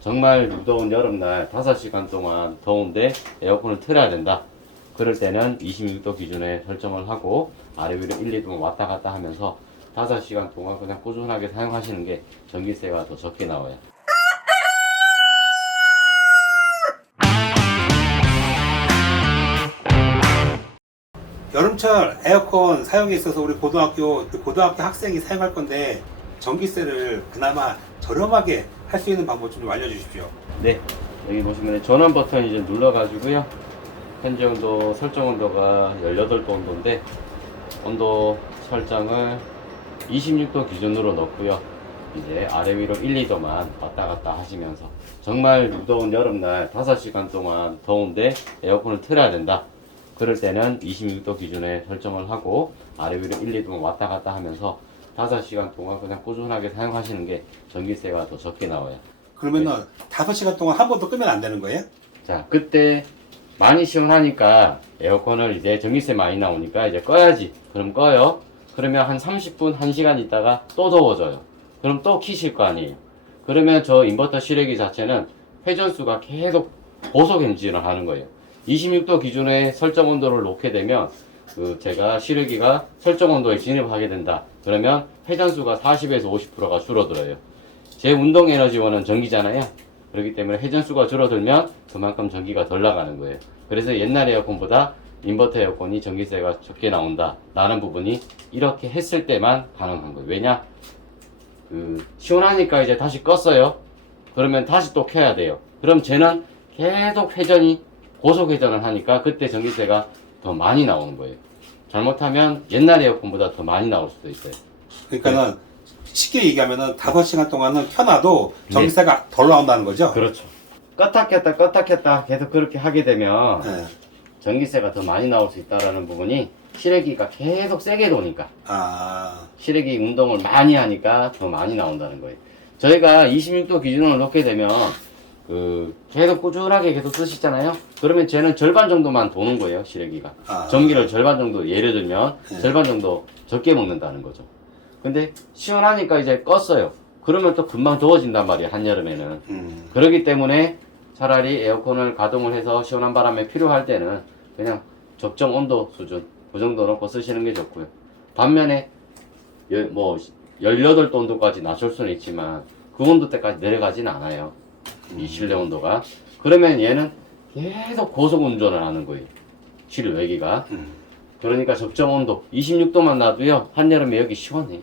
정말 무더운 여름날 5시간 동안 더운데 에어컨을 틀어야 된다. 그럴 때는 26도 기준에 설정을 하고 아래 위로 1, 2도 왔다 갔다 하면서 5시간 동안 그냥 꾸준하게 사용하시는 게 전기세가 더 적게 나와요. 여름철 에어컨 사용에 있어서 우리 고등학교 학생이 사용할 건데 전기세를 그나마 저렴하게 할 수 있는 방법 좀 알려주십시오. 네, 여기 보시면 전원 버튼 이제 눌러가지고요. 현재 온도 설정 온도가 18도 온도인데 온도 설정을 26도 기준으로 넣고요. 이제 아래 위로 1, 2도만 왔다 갔다 하시면서 정말 무더운 여름날 5시간 동안 더운데 에어컨을 틀어야 된다. 그럴 때는 26도 기준에 설정을 하고 아래 위로 1, 2도 왔다 갔다 하면서 5시간 동안 그냥 꾸준하게 사용하시는 게 전기세가 더 적게 나와요. 그러면은 5시간 동안 한 번도 끄면 안 되는 거예요? 자, 그때 많이 시원하니까 에어컨을 이제 전기세 많이 나오니까 이제 꺼야지. 그럼 꺼요. 그러면 한 30분, 1시간 있다가 또 더워져요. 그럼 또 키실 거 아니에요. 그러면 저 인버터 실외기 자체는 회전수가 계속 고속 엔진을 하는 거예요. 26도 기준의 설정 온도를 놓게 되면 제가 실외기가 설정 온도에 진입하게 된다. 그러면 회전수가 40에서 50%가 줄어들어요. 제 운동 에너지원은 전기잖아요. 그렇기 때문에 회전수가 줄어들면 그만큼 전기가 덜 나가는 거예요. 그래서 옛날 에어컨보다 인버터 에어컨이 전기세가 적게 나온다 라는 부분이 이렇게 했을 때만 가능한 거예요. 왜냐? 시원하니까 이제 다시 껐어요. 그러면 다시 또 켜야 돼요. 그럼 쟤는 계속 회전이 고속 회전을 하니까 그때 전기세가 더 많이 나오는 거예요. 잘못하면 옛날 에어컨보다 더 많이 나올 수도 있어요. 그러니까는 쉽게 얘기하면은 5시간 동안은 켜놔도 전기세가 덜 나온다는 거죠? 그렇죠. 껐다 켰다 계속 그렇게 하게 되면 네. 전기세가 더 많이 나올 수 있다는 부분이 실외기가 계속 세게 도니까 실외기 운동을 많이 하니까 더 많이 나온다는 거예요. 저희가 26도 기준으로 놓게 되면 계속 꾸준하게 계속 쓰시잖아요. 그러면 쟤는 절반 정도만 도는 거예요. 실외기가 전기를 절반 정도, 예를 들면 절반 정도 적게 먹는다는 거죠. 근데 시원하니까 이제 껐어요. 그러면 또 금방 더워진단 말이에요. 한여름에는. 그렇기 때문에 차라리 에어컨을 가동을 해서 시원한 바람이 필요할 때는 그냥 적정 온도 수준 그 정도 놓고 쓰시는 게 좋고요. 반면에 18도 온도까지 낮출 수는 있지만 그 온도 때까지 내려가지는 않아요. 이 실내 온도가. 그러면 얘는 계속 고속 운전을 하는 거예요. 실외기가. 그러니까 적정 온도 26도만 놔도요. 한여름에 여기 시원해요.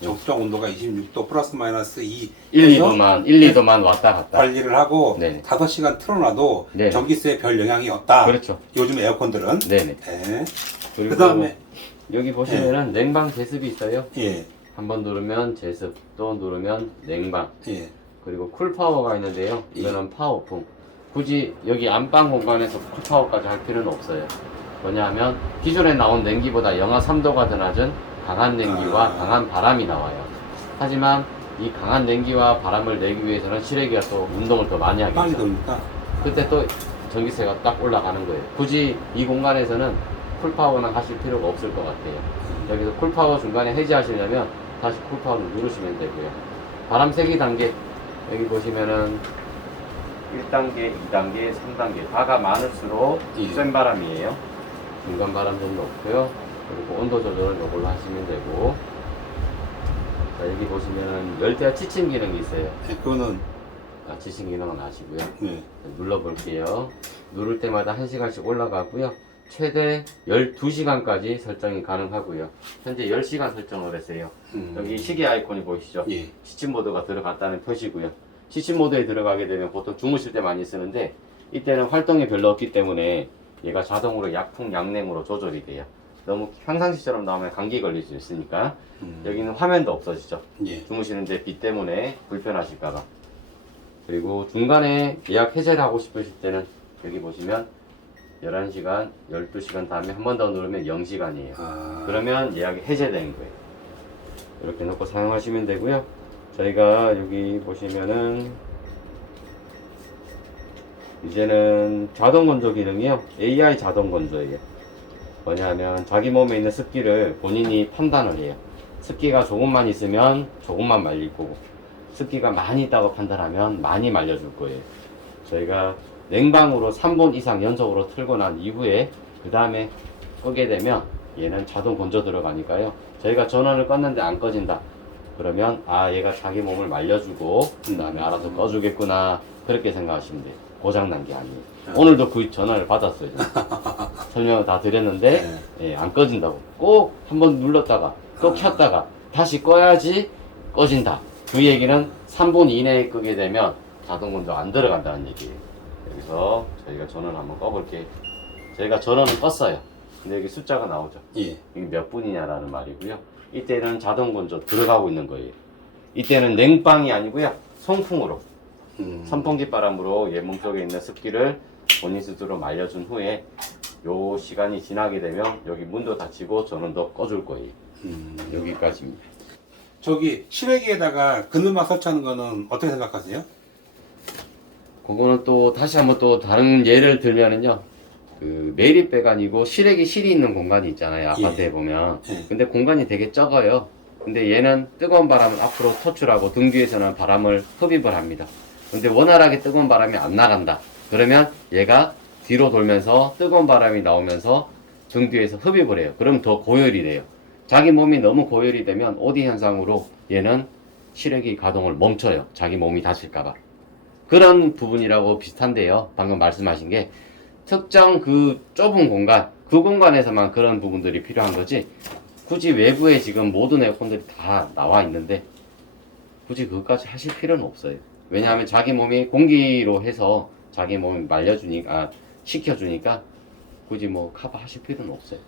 적정 온도가 26도 플러스 마이너스 2 1, 2도만 왔다 갔다 관리를 하고 네네. 5시간 틀어놔도 네네. 전기세에 별 영향이 없다. 그렇죠. 요즘 에어컨들은. 네네. 네. 그리고 그다음에 여기 보시면은 냉방 제습이 있어요. 예. 한번 누르면 제습, 또 누르면 냉방. 예. 그리고 쿨파워가 있는데요. 이거는 파워풍. 굳이 여기 안방 공간에서 쿨파워까지 할 필요는 없어요. 뭐냐하면 기존에 나온 냉기보다 영하 3도가 더 낮은 강한 냉기와 강한 바람이 나와요. 하지만 이 강한 냉기와 바람을 내기 위해서는 실외기가 또 운동을 더 많이 빵이 하겠죠. 돕니까? 그때 또 전기세가 딱 올라가는 거예요. 굳이 이 공간에서는 쿨파워는 하실 필요가 없을 것 같아요. 여기서 쿨파워 중간에 해제하시려면 다시 쿨파워를 누르시면 되고요. 바람 세기 단계 여기 보시면은 1단계, 2단계, 3단계 다가 많을수록 센 바람이에요. 중간 바람 정도 없고요. 그리고 온도 조절은 이걸로 하시면 되고, 자 여기 보시면은 열대야 지침 기능이 있어요. 네, 그거는 지침 기능은 아시고요. 네. 눌러볼게요. 누를 때마다 1시간씩 올라가고요. 최대 12시간까지 설정이 가능하고요. 현재 10시간 설정을 했어요. 여기 시계 아이콘이 보이시죠? 예. 시침 모드가 들어갔다는 표시고요. 시침 모드에 들어가게 되면 보통 주무실 때 많이 쓰는데 이때는 활동이 별로 없기 때문에 얘가 자동으로 약풍 약냉으로 조절이 돼요. 너무 평상시처럼 나오면 감기 걸릴 수 있으니까 여기는 화면도 없어지죠. 예. 주무시는데 빛 때문에 불편하실까봐. 그리고 중간에 예약 해제를 하고 싶으실 때는 여기 보시면 11시간, 12시간 다음에 한 번 더 누르면 0시간이에요. 그러면 예약이 해제되는 거예요. 이렇게 놓고 사용하시면 되고요. 저희가 여기 보시면은 이제는 자동 건조 기능이요. AI 자동 건조예요. 뭐냐면 자기 몸에 있는 습기를 본인이 판단을 해요. 습기가 조금만 있으면 조금만 말릴 거고 습기가 많이 있다고 판단하면 많이 말려줄 거예요. 저희가 냉방으로 3분 이상 연속으로 틀고 난 이후에 그 다음에 끄게 되면 얘는 자동 건조 들어가니까요. 저희가 전원을 껐는데 안 꺼진다. 그러면 아 얘가 자기 몸을 말려주고 그 다음에 알아서 꺼주겠구나 그렇게 생각하시면 돼요. 고장난 게 아니에요. 오늘도 그 전화를 받았어요. 설명을 다 드렸는데 예, 안 꺼진다고. 꼭 한번 눌렀다가 또 켰다가 다시 꺼야지 꺼진다. 그 얘기는 3분 이내에 끄게 되면 자동 건조 안 들어간다는 얘기예요. 여기서 저희가 전원 한번 꺼볼게요. 저희가 전원을 껐어요. 근데 여기 숫자가 나오죠. 예. 이게 몇 분이냐라는 말이고요. 이때는 자동 건조 들어가고 있는 거예요. 이때는 냉방이 아니고요. 송풍으로 선풍기 바람으로 얘 몸속에 있는 습기를 본인 스스로 말려준 후에 요 시간이 지나게 되면 여기 문도 닫히고 전원도 꺼줄 거예요. 여기까지입니다. 저기 실외기에다가 그늘막 설치하는 거는 어떻게 생각하세요? 그거는 또 다시 한번 또 다른 예를 들면은요. 그 매립배관이고 실외기 실이 있는 공간이 있잖아요. 아파트에 예. 보면. 예. 근데 공간이 되게 적어요. 근데 얘는 뜨거운 바람을 앞으로 토출하고 등 뒤에서는 바람을 흡입을 합니다. 근데 원활하게 뜨거운 바람이 안 나간다. 그러면 얘가 뒤로 돌면서 뜨거운 바람이 나오면서 등 뒤에서 흡입을 해요. 그럼 더 고열이 돼요. 자기 몸이 너무 고열이 되면 오디 현상으로 얘는 실외기 가동을 멈춰요. 자기 몸이 다칠까봐. 그런 부분이라고 비슷한데요. 방금 말씀하신 게 특정 그 좁은 공간, 그 공간에서만 그런 부분들이 필요한 거지 굳이 외부에 지금 모든 에어컨들이 다 나와 있는데 굳이 그것까지 하실 필요는 없어요. 왜냐하면 자기 몸이 공기로 해서 자기 몸이 말려주니까, 식혀주니까 굳이 뭐 커버 하실 필요는 없어요.